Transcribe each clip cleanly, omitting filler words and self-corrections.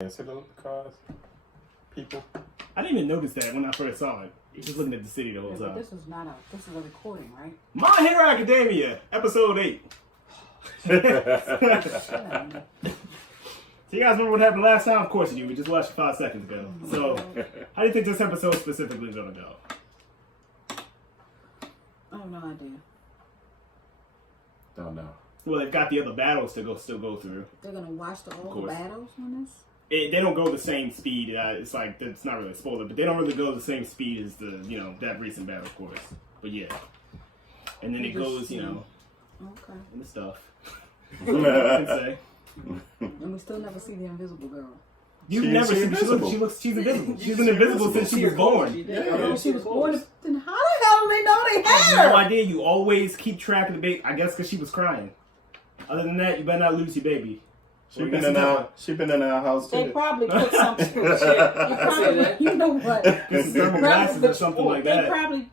See the cars, people. I didn't even notice that when I first saw it. Just looking at the city the whole time. This is a recording, right? My Hero Academia, episode 8. So you guys remember what happened last time? Of course you do. We just watched it 5 seconds ago. So, how do you think this episode specifically is going to go? I have no idea. Don't know. Well, they've got the other battles to still go through. They're going to watch all the battles on this? They don't go the same speed. It's like, it's not really a spoiler, but they don't really go the same speed as that recent battle, of course. But yeah. And then it goes, okay. and stuff. I can say. And we still never see the Invisible Girl. You've never seen she's invisible. She's been invisible since she was born. Yeah. She was born. Then how the hell do they know they had her? No idea. You always keep track of the baby. I guess because she was crying. Other than that, you better not lose your baby. She been in our house too. They probably put something. You know what? Get some thermal glasses or something like that. They probably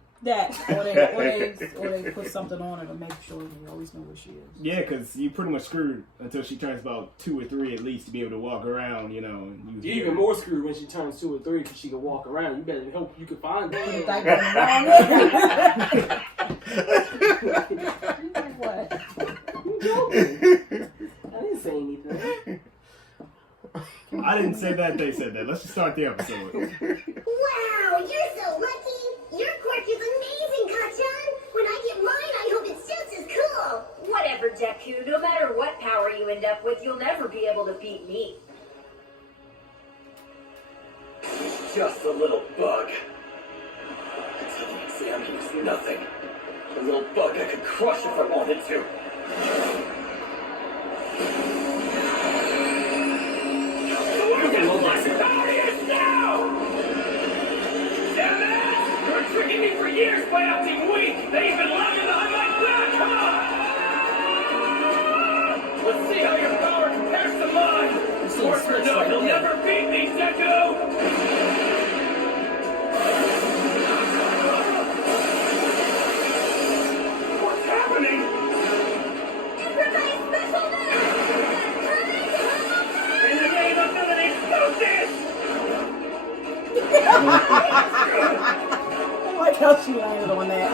or they put something on her to make sure you always know where she is. Yeah, because you pretty much screwed until she turns about 2 or 3 at least to be able to walk around. You're even more screwed when she turns 2 or 3 because she can walk around. You better hope you can find her. What? You joking? I didn't say anything. I didn't say that. They said that. Let's just start the episode. Wow, you're so lucky. Your quirk is amazing, Kachan. When I get mine, I hope it's just as cool. Whatever, Deku. No matter what power you end up with, you'll never be able to beat me. Just a little bug. Until the exam means nothing. A little bug I could crush if I wanted to. You're tricking me for years by acting weak! Then you've been lying behind my back, huh? Let's see how your power compares to mine! Force or no, you'll never beat me, Deku! What's happening? In the name of the explosives! I like how she landed on that.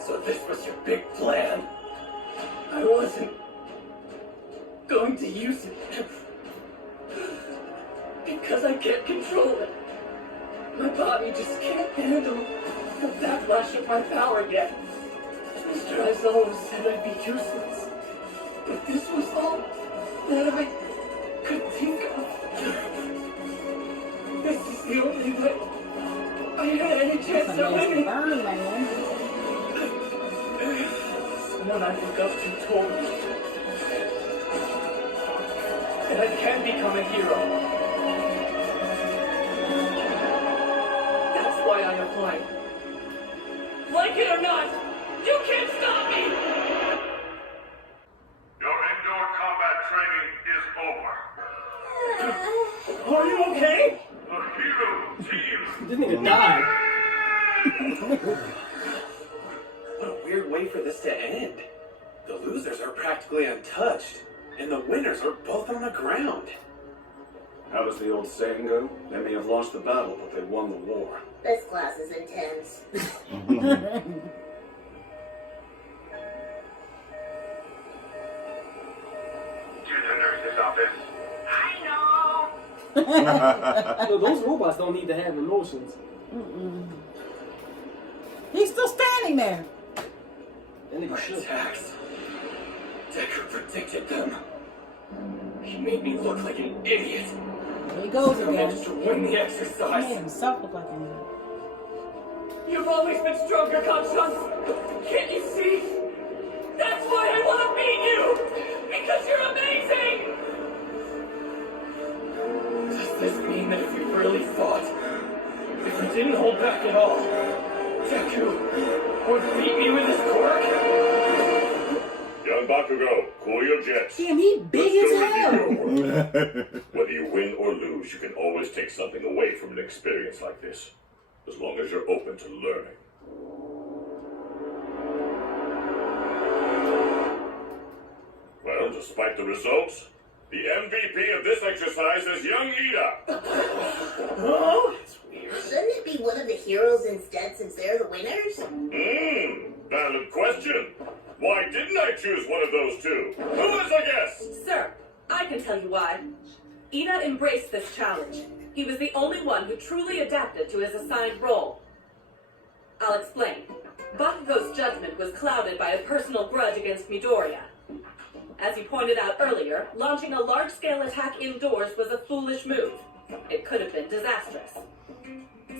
So this was your big plan? I wasn't going to use it because I can't control it. My body just can't handle the backlash of my power yet. Mr. Aizawa said I'd be useless, but this was all that I could think of. This is the only way I had any chance of winning. Someone I look up to told me that I can become a hero. That's why I applied. Like it or not, you can't stop me! Your indoor combat training is over. Are you okay? The hero team. This nigga died. What a weird way for this to end. The losers are practically untouched, and the winners are both on the ground. How does the old saying go? They may have lost the battle, but they won the war. This class is intense. To the nurse's office. No, those robots don't need to have emotions. He's still standing there. That nigga My should. attacks. Deku predicted them. He made me look like an idiot. There he goes I again. managed to win the He made exercise. himself look like an idiot. You've always been stronger, Kanchan. Can't you see? That's why I want to beat you! Because you're amazing! Does this mean that if you really fought, if you didn't hold back at all, Deku would beat me with his quirk? Young Bakugo, cool your jets. Damn, he big as hell. Whether you win or lose, you can always take something away from an experience like this. As long as you're open to learning. Well, despite the results, The MVP of this exercise is young Ida. Oh, it's weird. Shouldn't it be one of the heroes instead since they're the winners? Valid question. Why didn't I choose one of those two? Who is a guess? Sir, I can tell you why. Ida embraced this challenge. He was the only one who truly adapted to his assigned role. I'll explain. Bakugo's judgment was clouded by a personal grudge against Midoriya. As you pointed out earlier, launching a large-scale attack indoors was a foolish move. It could have been disastrous.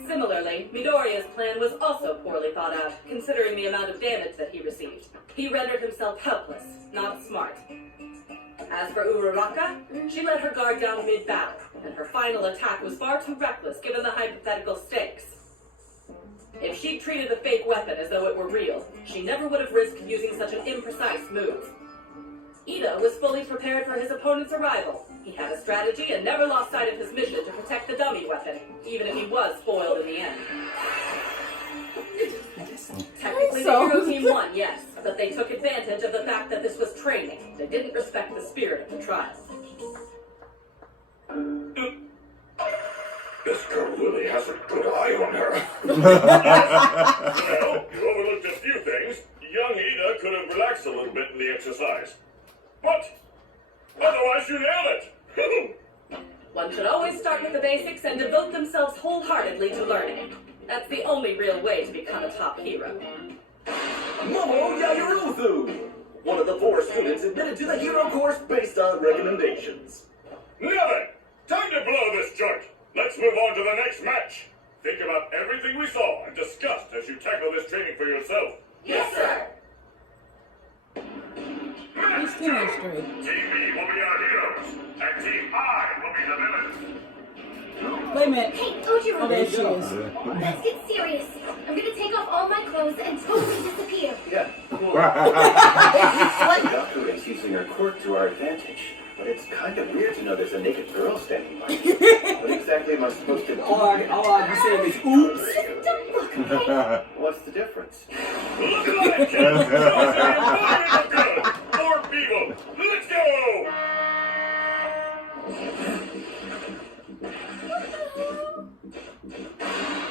Similarly, Midoriya's plan was also poorly thought out, considering the amount of damage that he received. He rendered himself helpless, not smart. As for Uraraka, she let her guard down mid-battle, and her final attack was far too reckless given the hypothetical stakes. If she'd treated the fake weapon as though it were real, she never would have risked using such an imprecise move. Ida was fully prepared for his opponent's arrival. He had a strategy and never lost sight of his mission to protect the dummy weapon, even if he was foiled in the end. Technically, the hero team won, yes, but they took advantage of the fact that this was training. They didn't respect the spirit of the trial. This girl really has a good eye on her. Well, you overlooked a few things. Young Ida could have relaxed a little bit in the exercise. But otherwise, you nailed it. One should always start with the basics and devote themselves wholeheartedly to learning. That's the only real way to become a top hero. Momo Yairuthu! One of the 4 students admitted to the hero course based on recommendations. Now then, time to blow this joint. Let's move on to the next match. Think about everything we saw and discussed as you tackle this training for yourself. Yes, sir! He's still straight. Team B will be our heroes, and Team I will be the villains. Wait a minute. Hey, Ojiro, Oh, there she is. let's get serious. I'm gonna take off all my clothes and totally disappear. Yeah, cool. Yaku is using her quirk to our advantage. But it's kind of weird to know there's a naked girl standing by you. What exactly am I supposed to do? All I'm saying is, oops. Don't look, okay? What's the difference? Look at it, kids! You're good or evil. Let's go!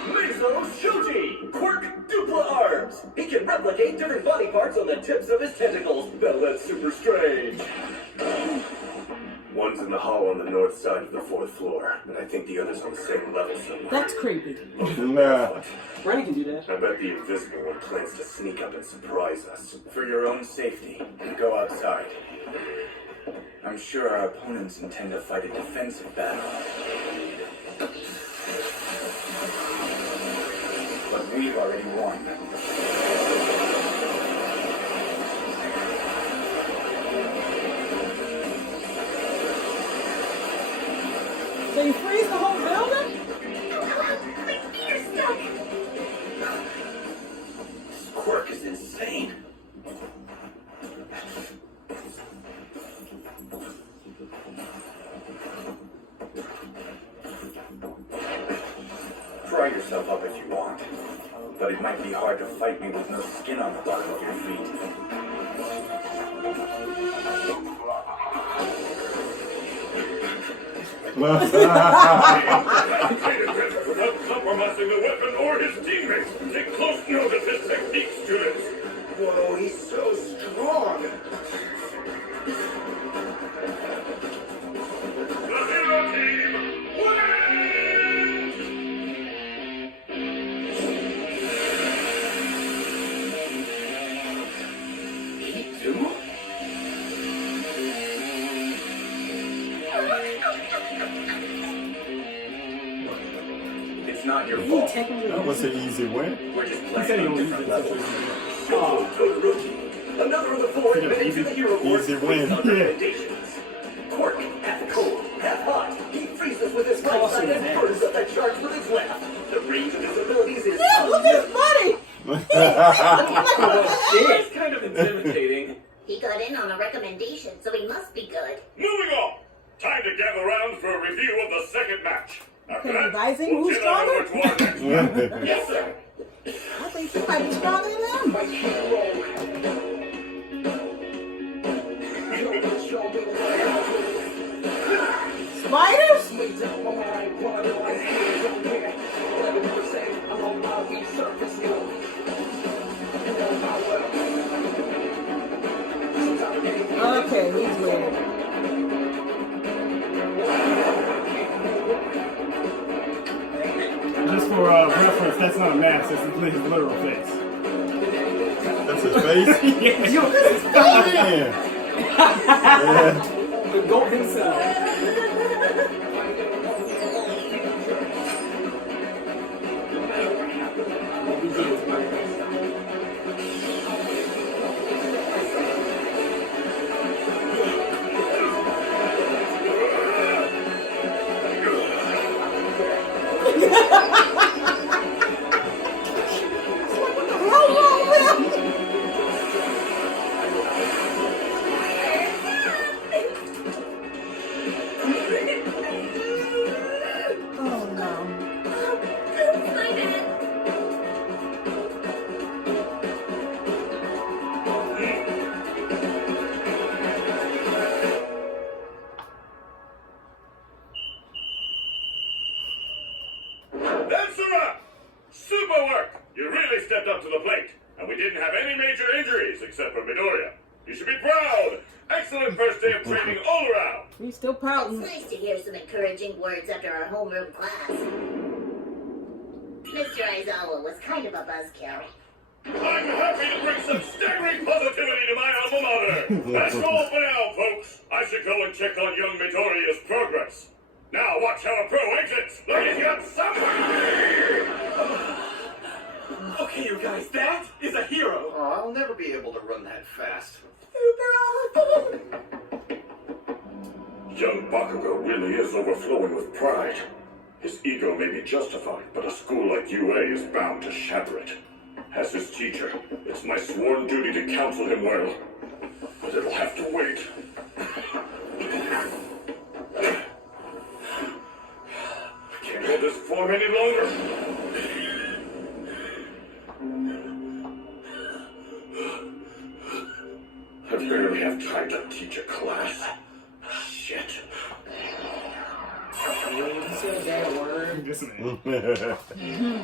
Mizo Shuji! Quirk Dupla Arms! He can replicate different body parts on the tips of his tentacles. Now that's super strange. One's in the hall on the north side of the 4th floor, but I think the other's on the same level somewhere. That's creepy. Nah. Randy can do that. I bet the invisible one plans to sneak up and surprise us. For your own safety, go outside. I'm sure our opponents intend to fight a defensive battle. But we've already won. So you freeze the whole building? My feet are stuck. This quirk is insane. Try yourself up if you want, but it might be hard to fight me with no skin on the bottom of your feet. Without compromising the weapon or his teammates. Take close note of his technique, students. Whoa, he's so strong. The hero team wins! Me too? It's not your fault. That was an easy win. We're just He playing said he on only different did levels. Oh, Todoroki! Another of the 4 admitted to the hero course Easy win. based on recommendations. Quirk, half cold, half hot. He freezes with his right side and burns up that charge with his left. The range of his abilities is Yeah, look at his body. It's kind of intimidating. He got in on a recommendation, so he must be good. Moving on. Time to gather around for a review of the second match. After Okay, that, Rising, we'll who's get on over to our next match. Yes, sir. I think she might be stronger than them. My hero. Spiders? Okay, he's weird. Just for reference, that's not a mask. That's his literal face. That's his face? Yeah. Damn. Yeah. The goat himself. Oh no. That's a wrap! Super work! You really stepped up to the plate, and we didn't have any major injuries except for Midoriya. You should be proud! Excellent first day of training all around! He's still pouting. It's nice to hear some encouraging words after our homeroom class. Mr. Aizawa was kind of a buzzkill. I'm happy to bring some staggering positivity to my alma mater! That's all for now, folks! I should go and check on young Midoriya's progress. Now watch how a pro exits! Like he's got something! Okay, you guys, that is a hero. Oh, I'll never be able to run that fast. Young Bakugo really is overflowing with pride. His ego may be justified, but a school like UA is bound to shatter it. As his teacher, it's my sworn duty to counsel him well. But it'll have to wait. I can't hold this form any longer. I barely have time to teach a class. Shit. You said that word. This man. I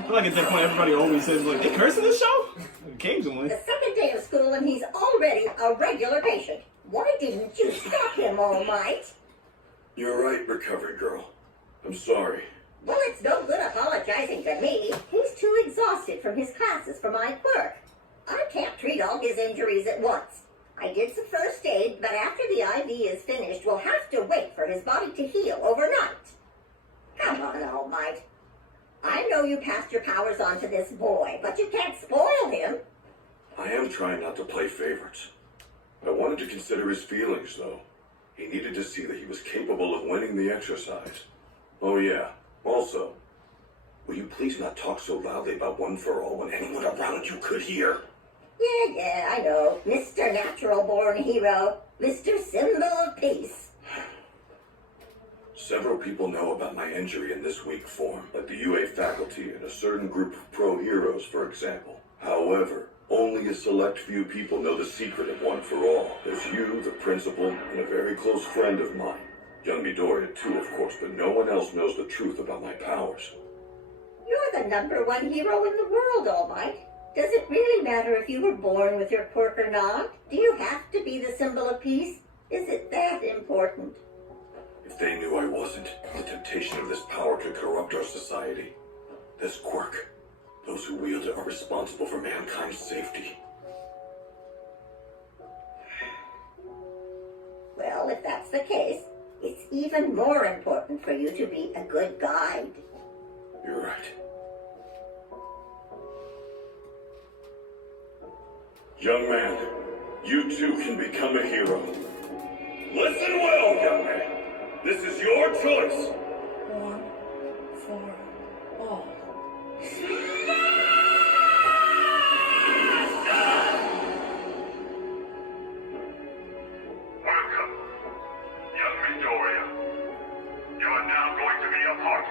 feel like at that point, everybody always says, like, they curse in this show? Occasionally. The second day of school and he's already a regular patient. Why didn't you stop him, All Might? You're right, recovery girl. I'm sorry. Well, it's no good apologizing to me. He's too exhausted from his classes for my work. I can't treat all his injuries at once. I did some first aid, but after the IV is finished, we'll have to wait for his body to heal overnight. Come on, All Might. I know you passed your powers on to this boy, but you can't spoil him. I am trying not to play favorites. I wanted to consider his feelings, though. He needed to see that he was capable of winning the exercise. Oh, yeah. Also, will you please not talk so loudly about One for All when anyone around you could hear? Yeah, I know. Mr. Natural-born Hero. Mr. Symbol of Peace. Several people know about my injury in this weak form, like the UA faculty and a certain group of pro heroes, for example. However, only a select few people know the secret of One for All. There's you, the principal, and a very close friend of mine. Young Midoriya too, of course, but no one else knows the truth about my powers. You're the #1 hero in the world, All Might. Does it really matter if you were born with your quirk or not? Do you have to be the symbol of peace? Is it that important? If they knew I wasn't, the temptation of this power could corrupt our society. This quirk, those who wield it are responsible for mankind's safety. Well, if that's the case, it's even more important for you to be a good guide. You're right. Young man, you too can become a hero. Listen well, young man. This is your choice. One for all. Welcome, young Midoriya. You are now going to be a part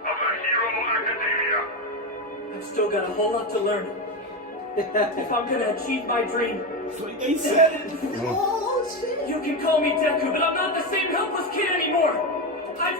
of the Hero Academia. I've still got a whole lot to learn. If I'm gonna achieve my dream, That's what they said. you can call me Deku, but I'm not the same helpless kid anymore. I'm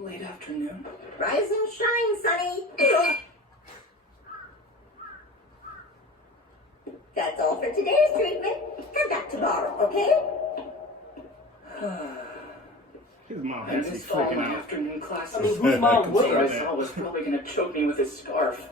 late afternoon. Rise and shine, Sonny. That's all for today's treatment. Come back tomorrow, okay? His mom I has to be missed all freaking my out. afternoon classes. I mean, whose mom would I have? saw was probably gonna choke me with his scarf.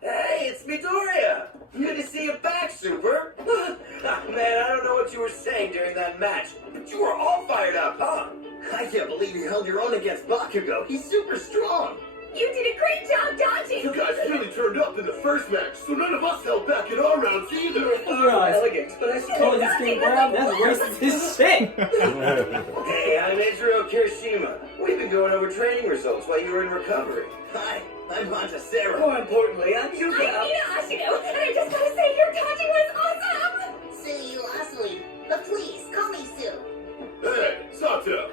Hey, it's Midoriya! Good to see you back, Super! Man, I don't know what you were saying during that match, but you were all fired up, huh? I can't believe you held your own against Bakugo. He's super strong! You did a great job dodging! You guys really turned up in the first match, so none of us held back in our rounds either. Right. Elegant, but I Calling this thing brown, that's racist as shit. Hey, I'm Ichiro Kirishima. We've been going over training results while you were in recovery. Hi, I'm Montesero. More importantly, I'm I'm Yuka. Nina Ashino, and I just gotta say your dodging was awesome! See you last week, but please call me Sue. Hey, Sato!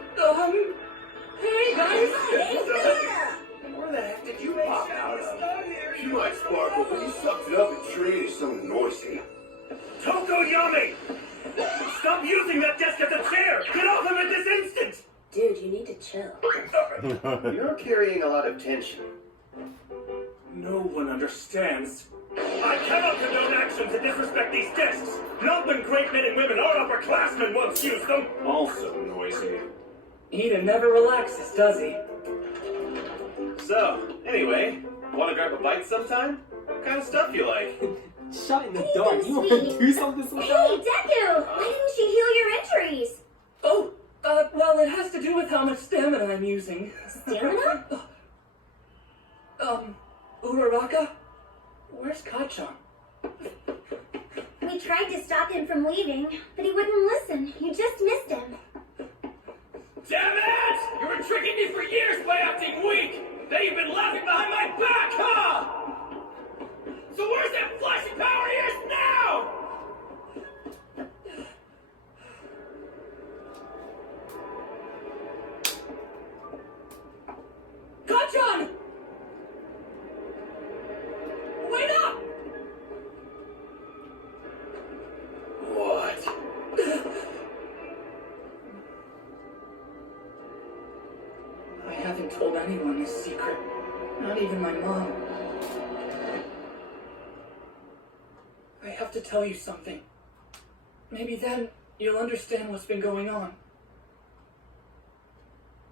Hey guys! Where the heck did you pop out of? You might sparkle, but you sucked it up in training so noisy. Tokoyami! Stop using that desk as a chair! Get off of it this instant! Dude, you need to chill. You're carrying a lot of tension. No one understands. I cannot condone actions that disrespect these desks! Not when great men and women are upperclassmen once used them! Also noisy. Eden never relaxes, does he? So, anyway, wanna grab a bite sometime? What kind of stuff you like? Shot in the dark. You want to do something Hey, sometime? Deku! Why didn't she heal your injuries? Oh, well, it has to do with how much stamina I'm using. Stamina? Uraraka? Where's Kachan? We tried to stop him from leaving, but he wouldn't listen. You just missed him. Damn it! You were tricking me for years by acting weak! Now you've been laughing behind my back, huh? So where's that flashy power of yours now? Kachan! Wait up! What? I haven't told anyone this secret. Not even my mom. I have to tell you something. Maybe then you'll understand what's been going on.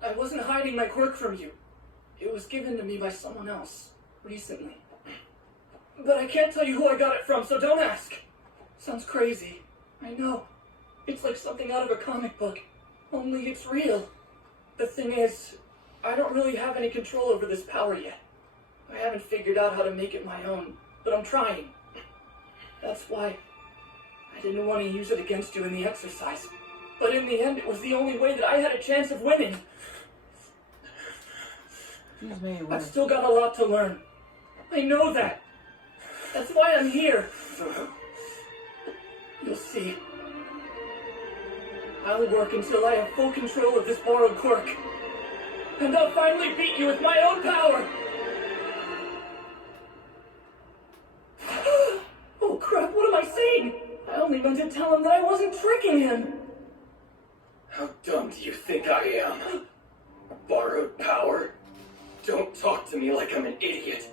I wasn't hiding my quirk from you. It was given to me by someone else recently. But I can't tell you who I got it from, so don't ask. Sounds crazy. I know. It's like something out of a comic book. Only it's real. The thing is, I don't really have any control over this power yet. I haven't figured out how to make it my own, but I'm trying. That's why I didn't want to use it against you in the exercise. But in the end, it was the only way that I had a chance of winning. I've still got a lot to learn. I know that. That's why I'm here. You'll see. I'll work until I have full control of this borrowed quirk. And I'll finally beat you with my own power! Oh crap, what am I saying? I only meant to tell him that I wasn't tricking him! How dumb do you think I am? Borrowed power? Don't talk to me like I'm an idiot.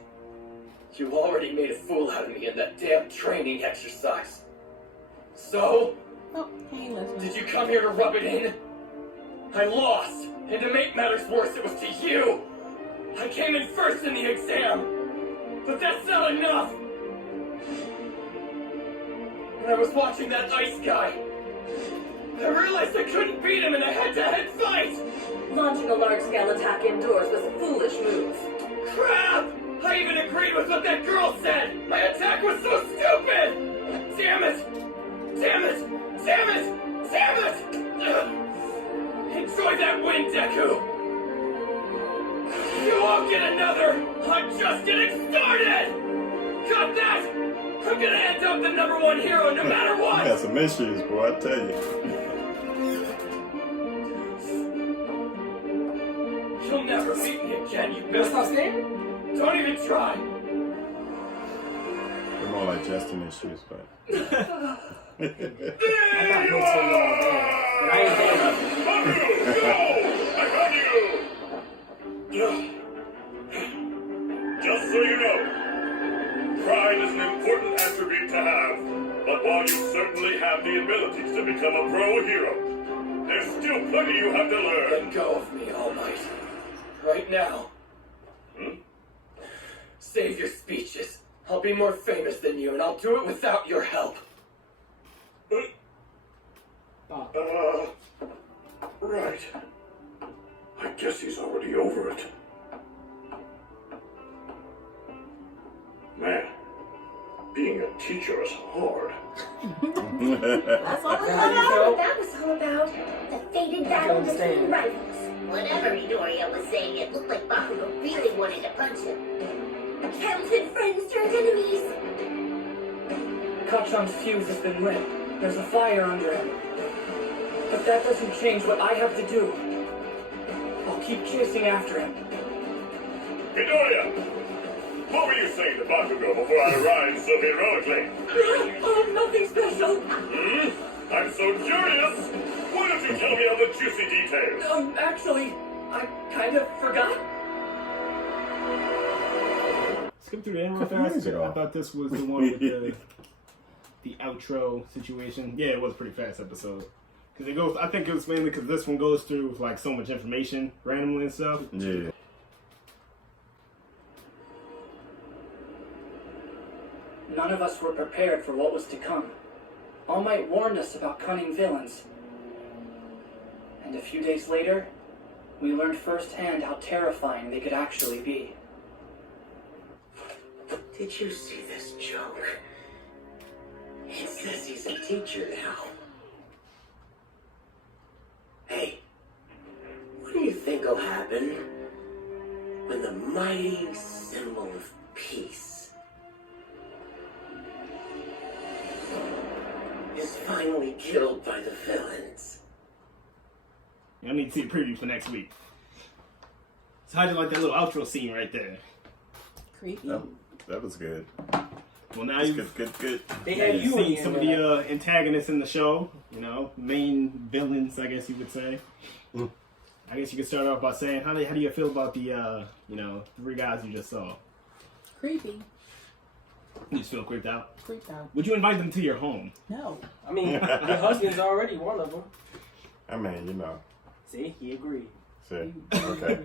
You already made a fool out of me in that damn training exercise. So? Did you come here to rub it in? I lost, and to make matters worse, it was to you. I came in first in the exam, but that's not enough. When I was watching that ice guy, I realized I couldn't beat him in a head-to-head fight. Launching a large-scale attack indoors was a foolish move. Crap! I even agreed with what that girl said! My attack was so stupid! Damn it! Damn it! Damn it! Damn it! Ugh. Enjoy that win, Deku! You won't get another! I'm just getting started! Cut that! I'm gonna end up the #1 hero no matter You what! got some issues, boy, I tell you. You'll never beat me again, you Stop bastard! scared? Don't even try! more like Justin issues, but. I got no say all day, but I ain't there. Just so you know, pride is an important attribute to have, but while you certainly have the abilities to become a pro hero, there's still plenty you have to learn. Let go of me, All Might. Right now. Save your speeches. I'll be more famous than you, and I'll do it without your help. Right. I guess he's already over it. Man, being a teacher is hard. That's all what that was all about. The fated battle between rivals. Whatever Midoriya was saying, it looked like Bakugo really wanted to punch him. Counted friends turned enemies. Kachan's fuse has been lit. There's a fire under him. But that doesn't change what I have to do. I'll keep chasing after him. Midoriya! What were you saying to Bakugo before I arrived so heroically? Oh, nothing special. I'm so curious! Why don't you tell me all the juicy details? Actually, I kind of forgot. Skip through the end real fast. I thought this was the one with the outro situation. Yeah, it was a pretty fast episode. Because it goes, I think it was mainly because this one goes through like so much information randomly and stuff. Yeah. None of us were prepared for what was to come. All Might warned us about cunning villains. And a few days later, we learned firsthand how terrifying they could actually be. Did you see this joke? It says he's a teacher now. Hey, what do you think will happen when the mighty symbol of peace is finally killed by the villains? I need to see a preview for next week. So how'd you like that little outro scene right there? Creepy. That was good. Well, now you've good. They had you seen in some of the antagonists in the show. You know, main villains, I guess you would say. I guess you could start off by saying, how do you feel about the, three guys you just saw? Creepy. You just feel creeped out? Creeped out. Would you invite them to your home? No. I mean, your husband's already one of them. I mean, you know. See, he agreed. See, okay.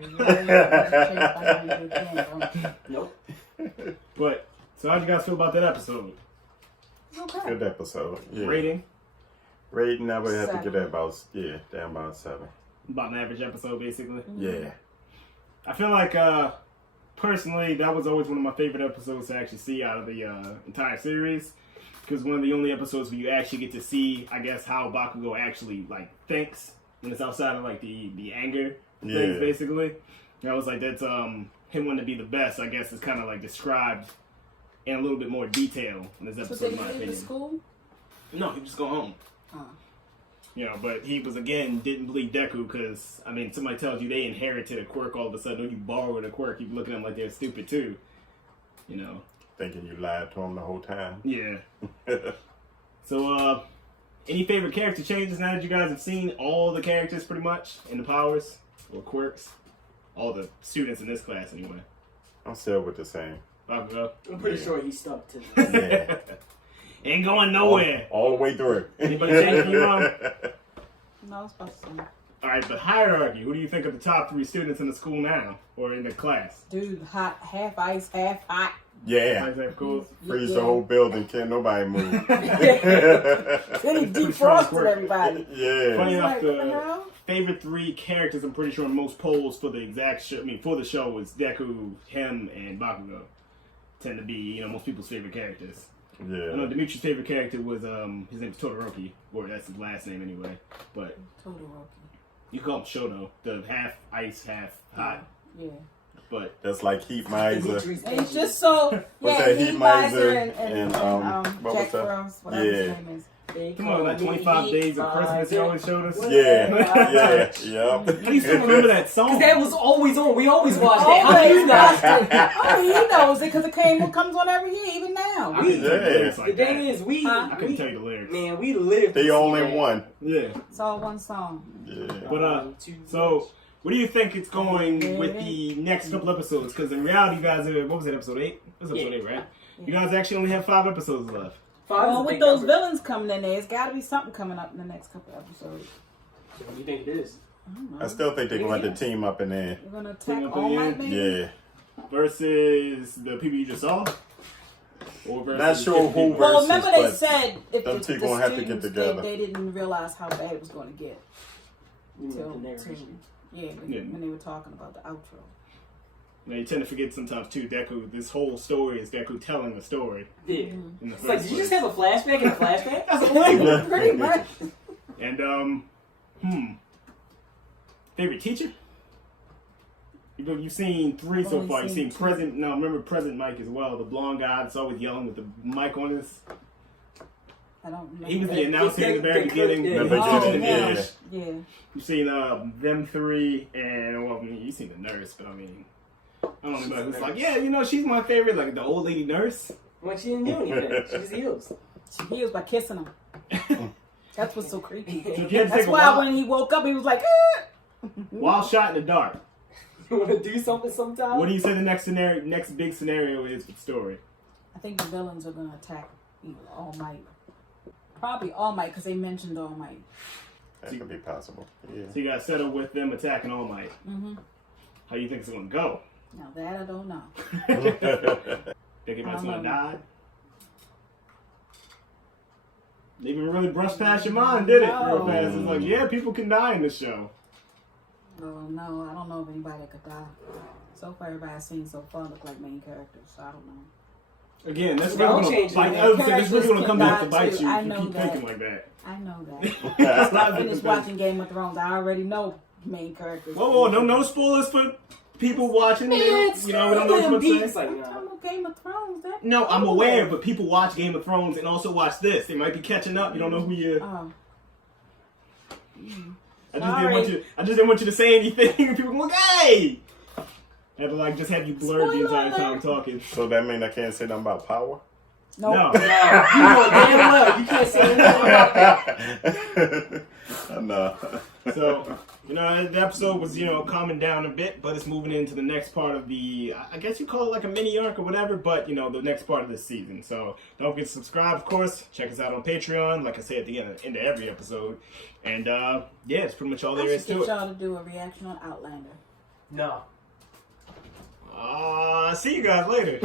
Nope. But, so how'd you guys feel about that episode? Okay. Good episode. Yeah. Rating? Rating, I would have to give that about 7. About an average episode, basically? Yeah. I feel like, personally, that was always one of my favorite episodes to actually see out of the entire series. Because one of the only episodes where you actually get to see, I guess, how Bakugo actually, like, thinks. And it's outside of, like, the anger things, basically. And I was like, that's, him wanting to be the best, I guess, is kind of, like, described in a little bit more detail in this episode, in my opinion. To school? No, he just go home. You know, but he was, again, didn't believe Deku because, I mean, somebody tells you they inherited a quirk all of a sudden, or you borrowed a quirk, you look at them like they're stupid, too. You know. Thinking you lied to him the whole time. Yeah. So, any favorite character changes now that you guys have seen all the characters pretty much in the powers or quirks? All the students in this class, anyway. I'm still with the same. Bakugo? I'm pretty sure he stuck to this. Yeah. Ain't going nowhere. All the way through. Anybody change you on? No, it's supposed to. Alright, but hierarchy. Who do you think are the top 3 students in the school now? Or in the class? Dude, hot, half ice, half hot. Yeah. Cool. Freeze the whole building, can't nobody move. Then he defrosted everybody. Yeah. Funny enough, Like, the favorite 3 characters, I'm pretty sure most polls for the exact show, for the show was Deku, him, and Bakugo. Tend to be, most people's favorite characters. Yeah. I know Dimitri's favorite character was, his name was Todoroki, or that's his last name anyway. But Todoroki. you call him Shoto, the half ice, half hot. Yeah. But that's like Heat Miser. It's just so What's that? Heat Miser and Jack what was that? Frost, whatever his name is. Come on, like 25 Days of Christmas, you always showed us. Yeah. I used to remember that song. Because that was always on. We always watched it. Oh, How do you not? oh, he knows it because it comes on every year, even now. The thing is, I couldn't tell you the lyrics. Man, we lived. The only one. Yeah. It's all one song. Yeah. But so what do you think it's going with the next couple episodes? Because in reality, you guys are, what was it, episode 8? It was episode 8, right? You guys actually only have 5 episodes left. Well, with those villains coming in there, it's got to be something coming up in the next couple episodes. So what do you think it is? I still think they're going to have to team up in there. We're going to attack All Might, maybe? Yeah. Versus the people you just saw? Or versus Not sure who versus. Well, remember they said if them two going to have to get together. They didn't realize how bad it was going to get. When they were talking about the outro. Now, you tend to forget sometimes too, Deku, this whole story is Deku telling the story. Yeah. It's like, did you just have a flashback in a flashback? That's pretty much. And, favorite teacher? You've seen 3 so far. You've seen Present Mike as well, the blonde guy that's always yelling with the mic on his. I don't remember. He was the announcer in the very beginning. Yeah. You've seen them 3, and well, I mean, you've seen the nurse, but I mean, I don't know who's like, yeah, you know, she's my favorite, like the old lady nurse. When she didn't do anything, she just heals. She heals by kissing him. That's what's so creepy. So that's why when he woke up, he was like, Wild shot in the dark. You want to do something sometime? What do you say the next big scenario is for the story? I think the villains are going to attack All Might. Probably All Might, because they mentioned All Might. That could be possible. Yeah. So you got to settle with them attacking All Might. Mm-hmm. How you think it's going to go? Now that I don't know. Think everybody's going to die? They even really brushed past your mind, did it? Real fast. It's like, yeah, people can die in this show. Oh, no, I don't know if anybody could die. So far, everybody I've seen so far look like main characters, so I don't know. Again, that's really going to bite. This really going to come back to bite you if you keep thinking like that. I know that. I finished watching Game of Thrones. I already know main characters. Whoa, no spoilers for people watching. Man, you know, we don't know what to say. I'm talking about Game of Thrones. No, I'm aware, but people watch Game of Thrones and also watch this. They might be catching up. You don't know who you. I just didn't want you to say anything. People go, hey! I had to just have you blurred the entire time talking. So that means I can't say nothing about power? No. You know damn well you can't say anything about that. No. So, the episode was, calming down a bit, but it's moving into the next part of the, I guess you call it like a mini arc or whatever, but, the next part of this season. So, don't forget to subscribe, of course. Check us out on Patreon, like I say at the end of every episode. And, it's pretty much all there is to it. I should get y'all to do a reaction on Outlander. No. See you guys later.